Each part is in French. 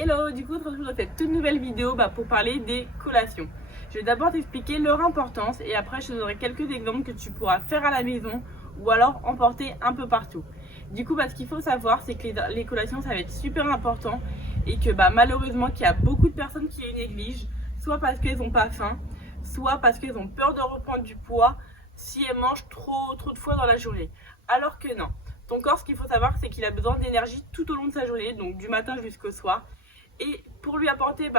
Hello, du coup on se retrouve dans cette toute nouvelle vidéo pour parler des collations. Je vais d'abord t'expliquer leur importance et après je te donnerai quelques exemples que tu pourras faire à la maison ou alors emporter un peu partout. Du coup ce qu'il faut savoir c'est que les collations ça va être super important et que malheureusement qu'il y a beaucoup de personnes qui les négligent, soit parce qu'elles n'ont pas faim, soit parce qu'elles ont peur de reprendre du poids si elles mangent trop de fois dans la journée. Alors que non, ton corps ce qu'il faut savoir c'est qu'il a besoin d'énergie tout au long de sa journée, donc du matin jusqu'au soir. Et pour lui apporter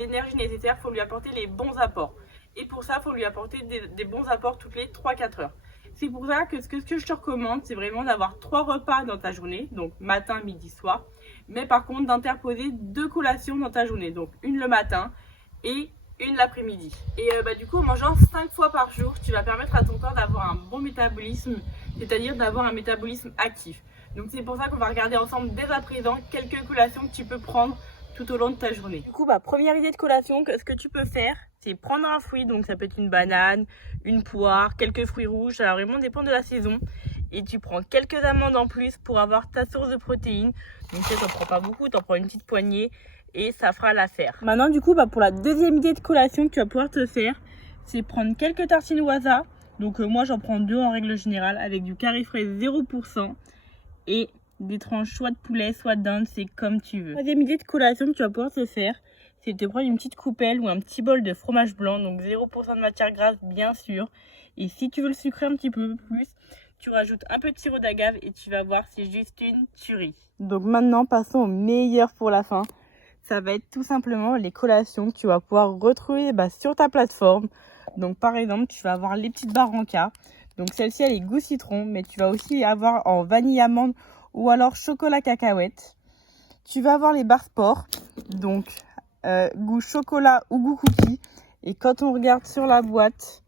l'énergie nécessaire, il faut lui apporter les bons apports. Et pour ça, il faut lui apporter des bons apports toutes les 3-4 heures. C'est pour ça que ce que je te recommande, c'est vraiment d'avoir 3 repas dans ta journée, donc matin, midi, soir. Mais par contre, d'interposer 2 collations dans ta journée, donc une le matin et une l'après-midi. Et du coup, en mangeant 5 fois par jour, tu vas permettre à ton corps d'avoir un bon métabolisme, c'est-à-dire d'avoir un métabolisme actif. Donc c'est pour ça qu'on va regarder ensemble dès à présent quelques collations que tu peux prendre tout au long de ta journée. Du coup, première idée de collation, ce que tu peux faire, c'est prendre un fruit, donc ça peut être une banane, une poire, quelques fruits rouges, ça va vraiment dépendre de la saison. Et tu prends quelques amandes en plus pour avoir ta source de protéines. Donc tu n'en prends pas beaucoup, tu en prends une petite poignée et ça fera l'affaire. Maintenant du coup, pour la deuxième idée de collation que tu vas pouvoir te faire, c'est prendre quelques tartines au hasard. Donc moi j'en prends 2 en règle générale avec du carré frais 0% et des tranches soit de poulet, soit de dinde, c'est comme tu veux. Troisième idée de collation que tu vas pouvoir te faire, c'est de te prendre une petite coupelle ou un petit bol de fromage blanc, donc 0% de matière grasse bien sûr. Et si tu veux le sucrer un petit peu plus, tu rajoutes un peu de sirop d'agave et tu vas voir, c'est juste une tuerie. Donc maintenant, passons au meilleur pour la fin. Ça va être tout simplement les collations que tu vas pouvoir retrouver sur ta plateforme. Donc par exemple, tu vas avoir les petites barres en cas. Donc celle-ci, elle est goût citron, mais tu vas aussi avoir en vanille amande ou alors chocolat cacahuète. Tu vas avoir les barres sport, donc goût chocolat ou goût cookie. Et quand on regarde sur la boîte,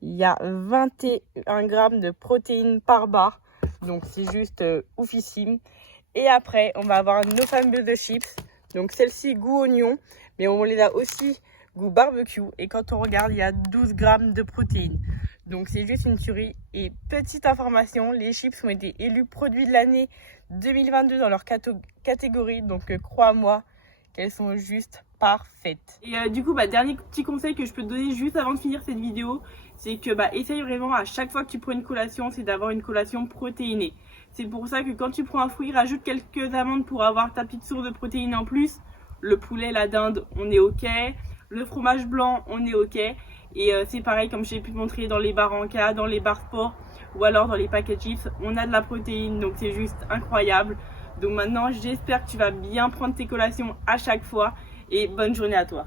il y a 21 grammes de protéines par barre. Donc c'est juste oufissime. Et après, on va avoir nos fameuses chips. Donc celle-ci goût oignon, mais on les a aussi goût barbecue. Et quand on regarde, il y a 12 grammes de protéines. Donc c'est juste une tuerie. Et petite information, les chips ont été élus produits de l'année 2022 dans leur catégorie. Donc crois-moi qu'elles sont juste parfaites. Et du coup, dernier petit conseil que je peux te donner juste avant de finir cette vidéo, c'est que essaye vraiment à chaque fois que tu prends une collation, c'est d'avoir une collation protéinée. C'est pour ça que quand tu prends un fruit, rajoute quelques amandes pour avoir ta petite source de protéines en plus. Le poulet, la dinde, on est ok. Le fromage blanc, on est ok. Et c'est pareil, comme j'ai pu te montrer dans les barres en cas, dans les barres sport ou alors dans les paquets chips, on a de la protéine, donc c'est juste incroyable. Donc maintenant, j'espère que tu vas bien prendre tes collations à chaque fois et bonne journée à toi.